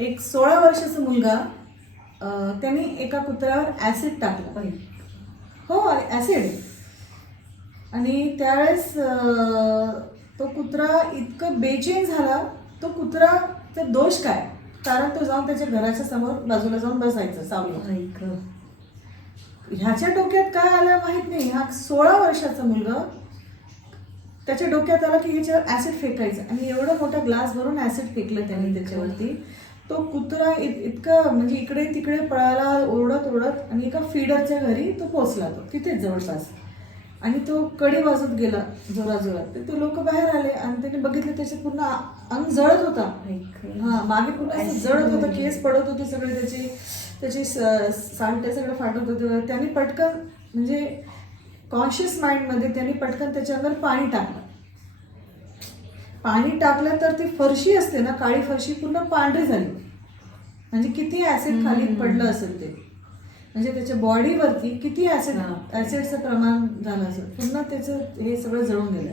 एक 16 वर्षाचा मुलगा त्यांनी एका कुत्र्यावर ऍसिड टाकला. हो, ऍसिड. आणि त्यावेळेस तो कुत्रा इतकं बेचैन झाला. तो कुत्राचा दोष काय, कारण तो जाऊन त्याच्या घराच्या समोर बाजूला जाऊन बसायचं सावलीत. ह्याच्या डोक्यात काय आलं माहित नाही. हा 16 वर्षाचा मुलगा, त्याच्या डोक्यात आलं की ह्याच्यावर ऍसिड फेकायचं, आणि एवढा मोठा ग्लास भरून ऍसिड फेकलं त्यांनी त्याच्यावरती. तो कुत्रा इतकं म्हणजे इकडे तिकडे पळाला ओरडत ओरडत, आणि एका फीडरच्या घरी तो पोहोचला. तो तिथेच जवळपास, आणि तो कडी वाजत गेला जोराजोरात. तर ते लोक बाहेर आले आणि त्यांनी बघितलं त्याचे पूर्ण अंग जळत होता. हा, मागे पूर्ण असं जळत होतं, केस पडत होते सगळे, त्याची साल्टे सगळं फाटत होते. त्यांनी पटकन म्हणजे कॉन्शियस माइंडमध्ये त्यांनी पटकन त्याच्या अंदर पाणी टाकलं. पाणी टाकलं तर ती फरशी असते ना, काळी फरशी पूर्ण पांढरी झाली. म्हणजे किती ऍसिड खाली पडलं असेल ते, म्हणजे त्याच्या बॉडीवरती किती ऍसिडचं प्रमाण झालं असेल, पूर्ण त्याचं हे सगळं जळून गेलं.